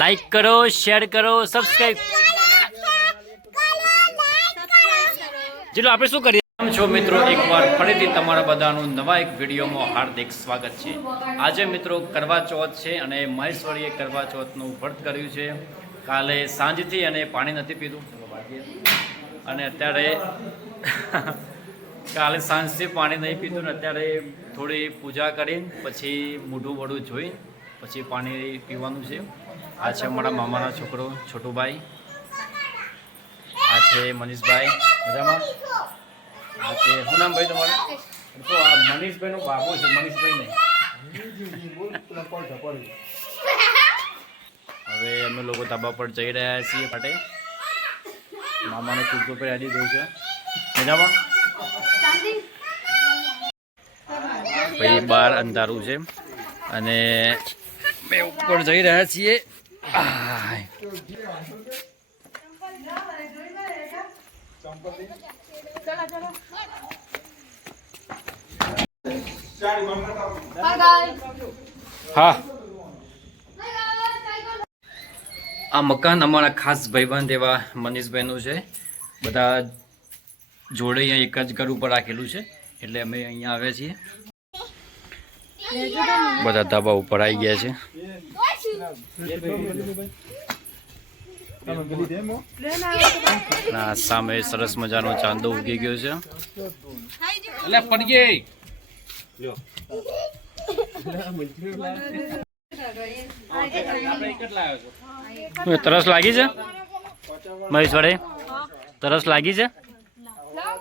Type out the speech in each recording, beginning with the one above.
Like કરો share કરો subscribe ચલો, આપણે શું કરીએ? કેમ છો મિત્રો? એકવાર ફરીથી તમારા બધાનું નવા એક વિડીયોમાં હાર્દિક સ્વાગત છે. આજે મિત્રો કરવા ચોથ છે અને મહેશ્વરીએ કરવા ચોથનું વ્રત કર્યું છે. કાલે સાંજથી અને પાણી નથી પીધું. અને અત્યારે કાલે સાંજથી પાણી નહીં પીધું ને અત્યારે થોડી પૂજા કરી પછી મોઢું વડું જોઈ પછી પાણી પીવાનું છે. આ છે અમારા મામાનો છોકરો છોટુભાઈ. આ છે મનીષભાઈ. મજામાં? આ છે શું નામ ભાઈ તમારું? તો આ મનીષભાઈનો બાબુ છે મનીષભાઈ નહીં હવે અમે લોકો ધાબા પર જઈ રહ્યા છીએ માટે. મામાને કુર્તો પર આડી દઉં છે. મજામાં? પછી બહાર અંધારું છે. અને બે ઉપર જઈ રહ્યા છીએ. હા. આ મકાન અમારા ખાસ ભાઈબંધ એવા મનીષભાઈનું છે. બધા જોડે અહીંયા એક જ ઘર ઉપર રાખેલું છે. એટલે અમે અહીંયા આવ્યા છીએ. બધા ધાબા ઉપર આવી ગયા છે. ના સામે સરસ મજાનો ચાંદો ઉગી ગયો છે. તરસ લાગી છે? મહેશ વડે તરસ લાગી છે?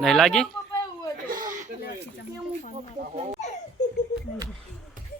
નહીં લાગી?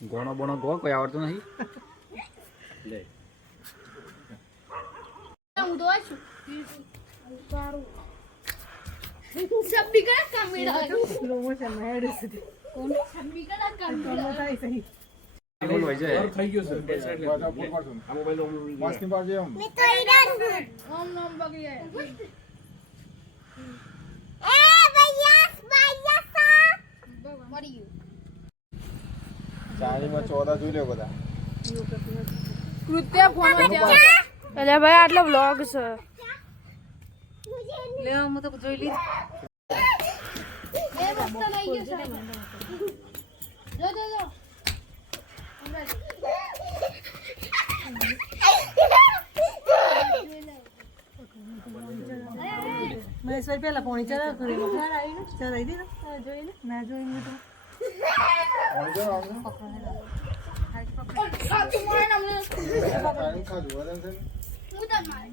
ગોણો બોણો ગો કોઈ આવડતું નથી લે હું તો છું सब बिगड़ा काम मेरा कौन सब बिगड़ा काम मेरा બોલ ભાઈ જાય ओम नम बगिया મરી ગયું કૃત્ય ફોન એટલે ભાઈ આટલો બ્લોગ છે. એ મસ્ત લઈ ગયો જો જો જો. મહેશભાઈ પેલા પોણી ચડાવ કરી ચડાવી દે જોઈ લે. ના જોઈ તો સાચું મારે અમને હું તને મારે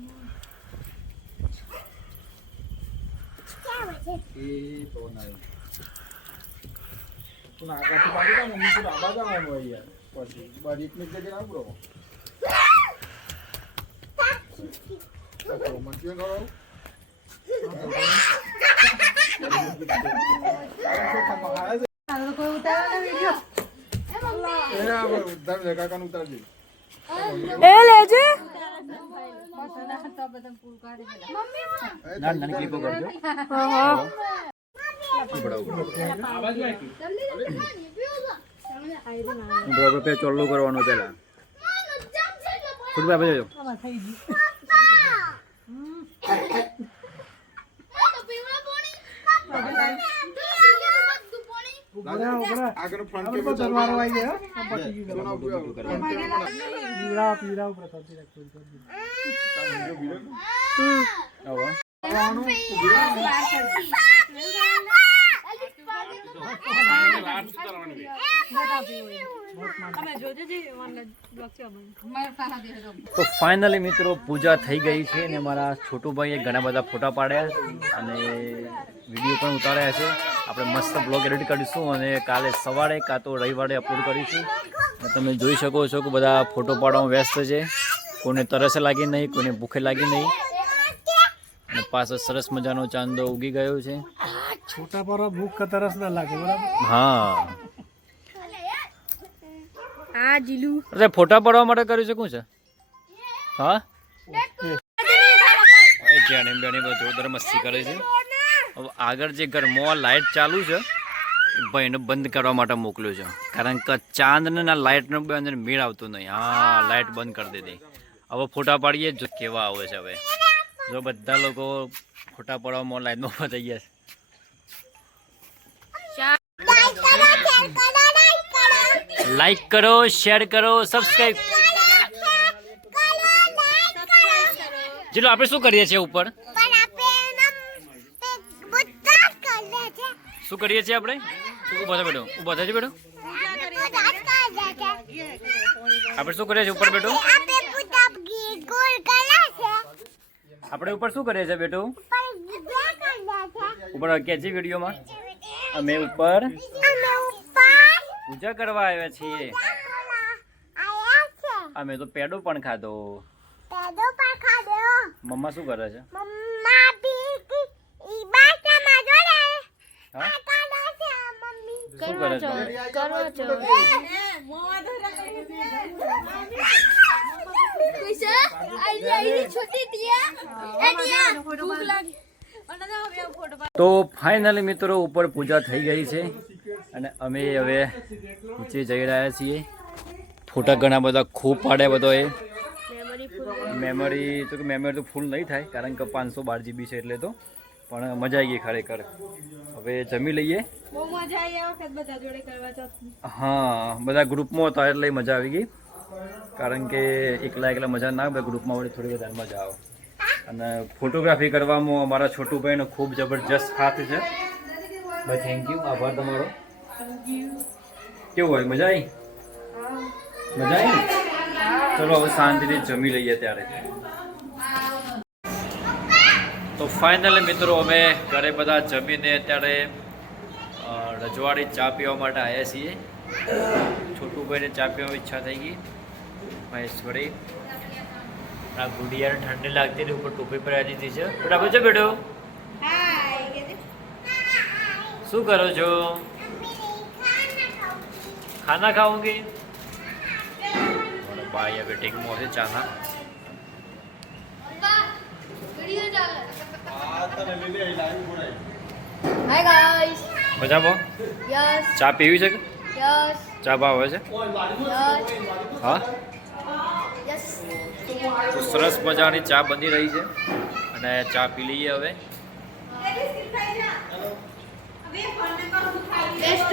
આ કોઈ ઉતારે વીડિયો એ લેજે. ના નાની ક્લિપો કરજો. હા હા બરાબર પે કરવાનો પેલા. ફૂટભાઈ બજાજો આમાં થઈ ગયું તલવારો આવી ગયો પીવડા પીવડા ઉપર થતી રાખો તો ફાઇનલી મિત્રો પૂજા થઈ ગઈ છે અને મારા છોટુભાઈએ ઘણા બધા ફોટા પાડ્યા અને વીડિયો પણ ઉતાર્યા છે. આપણે મસ્ત બ્લોગ એડિટ કરીશું અને કાલે સવારે કાં તો રવિવારે અપલોડ કરીશું. તમે જોઈ શકો છો કે બધા ફોટો પાડવામાં વ્યસ્ત છે. કોઈને તરસ લાગી નહીં કોઈને ભૂખે લાગી નહીં. અને પાછો સરસ મજાનો ચાંદો ઉગી ગયો છે. છોટા પર ભૂખ તરસ ના લાગે બરાબર? હા. આ જીલુ. અરે ફોટા પાડવા માટે કર્યું છે શું છે? હા? ઓય જેણે બેણે બધું જોરદાર મસ્તી કરે છે. હવે આગળ જે ઘરમાં લાઇટ ચાલુ છે ભાઈને બંધ કરવા માટે મોકલ્યો છે. કારણ કે ચાંદ ને ના લાઇટનો બે અંદર મેળ આવતો નહીં. હા લાઇટ બંધ કરી દીધી. હવે ફોટા પાડીએ જો કેવા આવે છે હવે. જો બધા લોકો ફોટા પાડવામાં લાઇટમાં થઈ ગયા છે. લાઈક કરો શેર કરો સબસ્ક્રાઈબ ચલો આપણે શું કરીએ છીએ ઉપર? શું કરીએ છીએ આપણે? ઊભા થા બેઠો ઊભા છે બેઠો આપણે શું કરીએ છીએ ઉપર બેઠો આપણે ઉપર શું કરીએ છીએ બેટો? ઉપર કે છે વિડીયોમાં? અમે ઉપર પૂજા કરવા આવ્યા છીએ. અમે તો પેડો પણ ખાધો. મમ્મા શું કરે છે? હા? શું કરે છે? કરવા છો? તો ફાઇનલી મિત્રો ઉપર પૂજા થઈ ગઈ છે. અને અમે હવે નીચે જઈ રહ્યા છીએ. ફોટા ઘણા બધા ખૂબ પાડ્યા બધો એ. મેમરી તો કે મેમરી તો ફૂલ નહીં થાય કારણ કે પાંચસો બાર જીબી છે એટલે તો. પણ મજા આવી ગઈ ખરેખર. હવે જમી લઈએ. હા બધા ગ્રુપમાં હતા એટલે મજા આવી ગઈ. કારણ કે એકલા એકલા મજા ના આવે ગ્રુપમાં વળી થોડી વધારે મજા આવે. અને ફોટોગ્રાફી કરવામાં અમારા છોટુભાઈનો ખૂબ જબરજસ્ત હાથ છે. ભાઈ થેન્ક યુ આભાર તમારો. કેવું હોય? મજા આવી? મજા આવી? ચલો હવે શાંતિથી જમી લઈએ ત્યારે. તો ફાઇનલી મિત્રો અમે ઘરે બધા જમીને અત્યારે રજવાડી ચા પીવા માટે આવ્યા છીએ. છોટુભાઈને ચા પીવાની ઈચ્છા થઈ ગઈ મહેશ્વરી. આ ગુડિયાને ઠંડી લાગતી હતી ઉપર ટોપી પહેરાવી દીધી છે. બરાબર છે? બેટો શું કરો છો? ખાના ખાઓગે મારા બા અહીંયા વેટિંગમાં છે ચાના Hi guys. મજામાં Yes. ચા પીવી છે કે Yes. ચા ભાવે છે. હા Yes. તો સરસ મજાની ચા બની રહી છે. અને ચા પી લઈએ હવે. બેસ્ટ